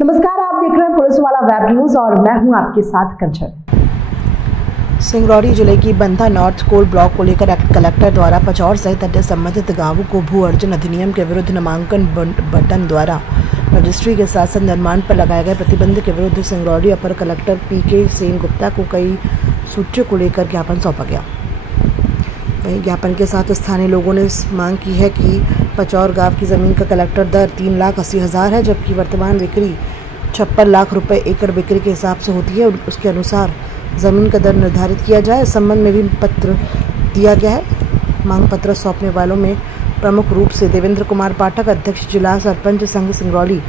नमस्कार, आप देख रहे हैं पुलिस वाला वेब न्यूज और मैं हूं आपके साथ कंचन। सिंगरौली जिले की बंधा नॉर्थ कोल ब्लॉक को लेकर कलेक्टर द्वारा पचौर सहित अन्य संबंधित गांवों को भू अर्जन अधिनियम के विरुद्ध नामांकन बटन द्वारा रजिस्ट्री के साथ साथ निर्माण पर लगाए गए प्रतिबंध के विरुद्ध सिंगरौली अपर कलेक्टर पीके सेन गुप्ता को कई सूचियों को लेकर ज्ञापन सौंपा गया। वहीं ज्ञापन के साथ स्थानीय लोगों ने मांग की है कि पचौर गांव की जमीन का कलेक्टर दर 3,80,000 है, जबकि वर्तमान बिक्री 56 लाख रुपए एकड़ बिक्री के हिसाब से होती है। उसके अनुसार जमीन का दर निर्धारित किया जाए। इस संबंध में भी पत्र दिया गया है। मांग पत्र सौंपने वालों में प्रमुख रूप से देवेंद्र कुमार पाठक, अध्यक्ष जिला सरपंच संघ सिंगरौली,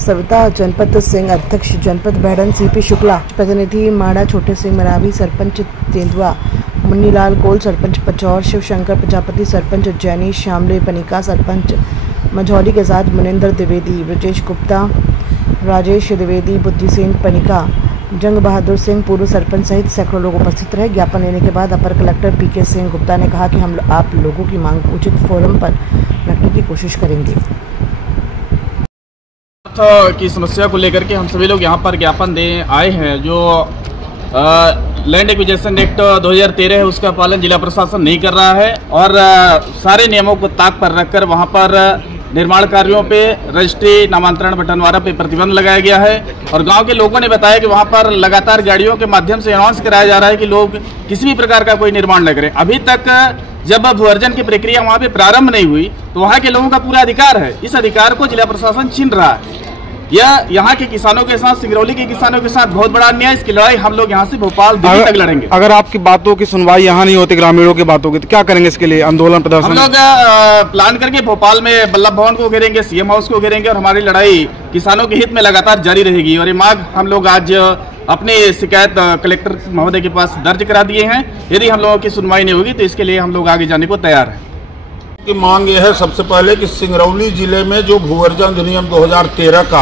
सविता जनपद सिंह, अध्यक्ष जनपद बैडन, सीपी शुक्ला, प्रतिनिधि माड़ा छोटे सिंह मरावी, सरपंच तेंदुआ, मुन्नीलाल कोल, सरपंच पचौर, शिवशंकर प्रजापति, सरपंच उज्जैनी, श्यामले पनिका, सरपंच मझौली के साथ मुनिंदर द्विवेदी, ब्रजेश गुप्ता, राजेश द्विवेदी, बुद्धिसेन पनिका, जंग बहादुर सिंह, पूर्व सरपंच सहित सैकड़ों लोग उपस्थित रहे। ज्ञापन लेने के बाद अपर कलेक्टर पीके सिंह गुप्ता ने कहा कि हम आप लोगों की मांग उचित फोरम पर रखने की कोशिश करेंगे। की समस्या को लेकर के हम सभी लोग यहाँ पर ज्ञापन दे आए हैं। जो लैंड एक्विजिशन एक्ट 2013 है, उसका पालन जिला प्रशासन नहीं कर रहा है और सारे नियमों को ताक पर रखकर वहाँ पर निर्माण कार्यों पे रजिस्ट्री नामांतरण बटनवारा पे प्रतिबंध लगाया गया है। और गांव के लोगों ने बताया कि वहां पर लगातार गाड़ियों के माध्यम से अनाउंस कराया जा रहा है कि लोग किसी भी प्रकार का कोई निर्माण न करें। अभी तक जब भू अर्जन की प्रक्रिया वहां पे प्रारंभ नहीं हुई तो वहां के लोगों का पूरा अधिकार है। इस अधिकार को जिला प्रशासन छीन रहा है। यह यहाँ के किसानों के साथ, सिंगरौली के किसानों के साथ बहुत बड़ा अन्याय। इसकी लड़ाई हम लोग यहाँ से भोपाल दिल्ली तक लड़ेंगे। अगर आपकी बातों की सुनवाई यहाँ नहीं होती, ग्रामीणों की बातों की, तो क्या करेंगे इसके लिए? आंदोलन प्रदर्शन हम लोग प्लान करके भोपाल में वल्लभ भवन को घेरेंगे, सीएम हाउस को घेरेंगे और हमारी लड़ाई किसानों के हित में लगातार जारी रहेगी। और ये मांग हम लोग आज अपनी शिकायत कलेक्टर महोदय के पास दर्ज करा दिए हैं। यदि हम लोगों की सुनवाई नहीं होगी तो इसके लिए हम लोग आगे जाने को तैयार हैं। की मांग यह है सबसे पहले कि सिंगरौली जिले में जो भू अर्जन अधिनियम 2013 का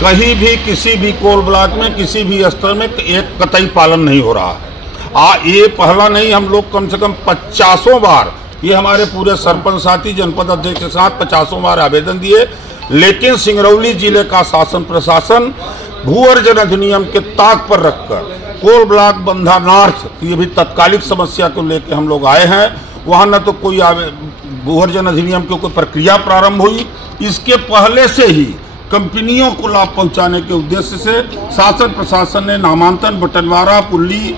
कहीं भी किसी भी कोल ब्लॉक में किसी भी स्तर में एक कतई पालन नहीं हो रहा है। ये पहला नहीं, हम लोग कम से कम 50 बार, ये हमारे पूरे सरपंच साथी जनपद अध्यक्ष के साथ 50 बार आवेदन दिए, लेकिन सिंगरौली जिले का शासन प्रशासन भू अर्जन अधिनियम के ताक पर रखकर कोल ब्लॉक बंधा नॉर्थ ये भी तत्कालिक समस्या को लेकर हम लोग आए हैं। वहाँ न तो कोई भू अर्जन अधिनियम की कोई प्रक्रिया प्रारंभ हुई, इसके पहले से ही कंपनियों को लाभ पहुंचाने के उद्देश्य से शासन प्रशासन ने नामांकन बटनवारा पुल्ली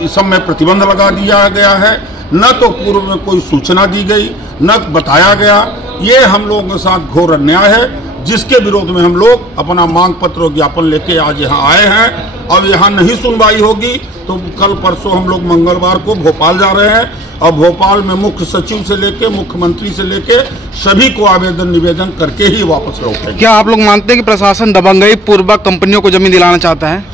इस सब में प्रतिबंध लगा दिया गया है। न तो पूर्व में कोई सूचना दी गई, न बताया गया। ये हम लोगों के साथ घोर अन्याय है, जिसके विरोध में हम लोग अपना मांग पत्र और ज्ञापन लेके आज यहाँ आए हैं। और यहाँ नहीं सुनवाई होगी तो कल परसों हम लोग मंगलवार को भोपाल जा रहे हैं और भोपाल में मुख्य सचिव से लेके मुख्यमंत्री से लेके सभी को आवेदन निवेदन करके ही वापस लौटेंगे। क्या आप लोग मानते हैं कि प्रशासन दबंगई पूर्वक कंपनियों को जमीन दिलाना चाहता है?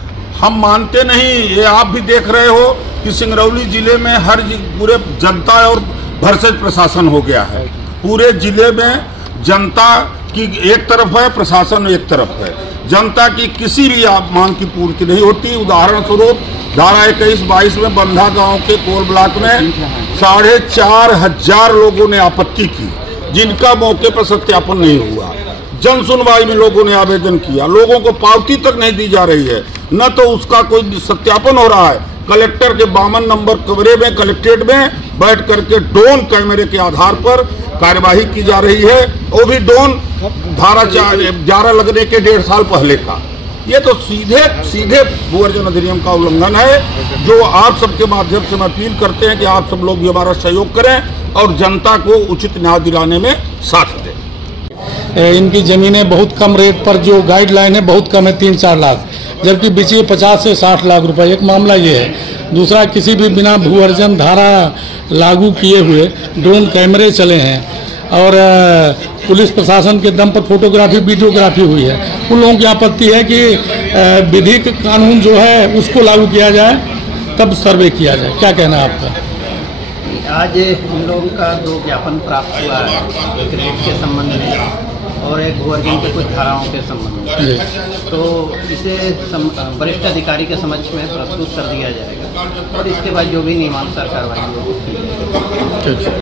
हम मानते नहीं। ये आप भी देख रहे हो कि सिंगरौली जिले में हर पूरे जनता और भरसक प्रशासन हो गया है। पूरे जिले में जनता की एक तरफ है, प्रशासन एक तरफ है। जनता की किसी भी मांग की पूर्ति नहीं होती। उदाहरण स्वरूप धारा 21-22 में बंधा गांव के कोल ब्लॉक में 4,500 लोगों ने आपत्ति की, जिनका मौके पर सत्यापन नहीं हुआ। जन सुनवाई में लोगों ने आवेदन किया, लोगों को पावती तक नहीं दी जा रही है, न तो उसका कोई सत्यापन हो रहा है। कलेक्टर के 52 नंबर कमरे में कलेक्ट्रेट में बैठ करके ड्रोन कैमरे के आधार पर कार्यवाही की जा रही है। वो भी ड्रोन धारा 11 लगने के 1.5 साल पहले का। ये तो सीधे भू अर्जन अधिनियम का उल्लंघन है, जो आप सबके माध्यम से हम अपील करते हैं कि आप सब लोग भी हमारा सहयोग करें और जनता को उचित न्याय दिलाने में साथ दें। इनकी ज़मीनें बहुत कम रेट पर, जो गाइडलाइन है बहुत कम है, 3-4 लाख, जबकि बिची 50 से 60 लाख रुपए। एक मामला ये है। दूसरा, किसी भी बिना भू अर्जन धारा लागू किए हुए ड्रोन कैमरे चले हैं और पुलिस प्रशासन के दम पर फोटोग्राफी वीडियोग्राफी हुई है। उन लोगों की आपत्ति है कि विधिक कानून जो है उसको लागू किया जाए, तब सर्वे किया जाए। क्या कहना है आपका? आज हम लोगों का 2 ज्ञापन प्राप्त हुआ है, एक रेट के संबंध में और एक भू अर्जन के कुछ धाराओं के संबंध में। तो इसे वरिष्ठ अधिकारी के समक्ष में प्रस्तुत कर दिया जाएगा और इसके बाद जो भी नियमानुसार कार्रवाई होगी।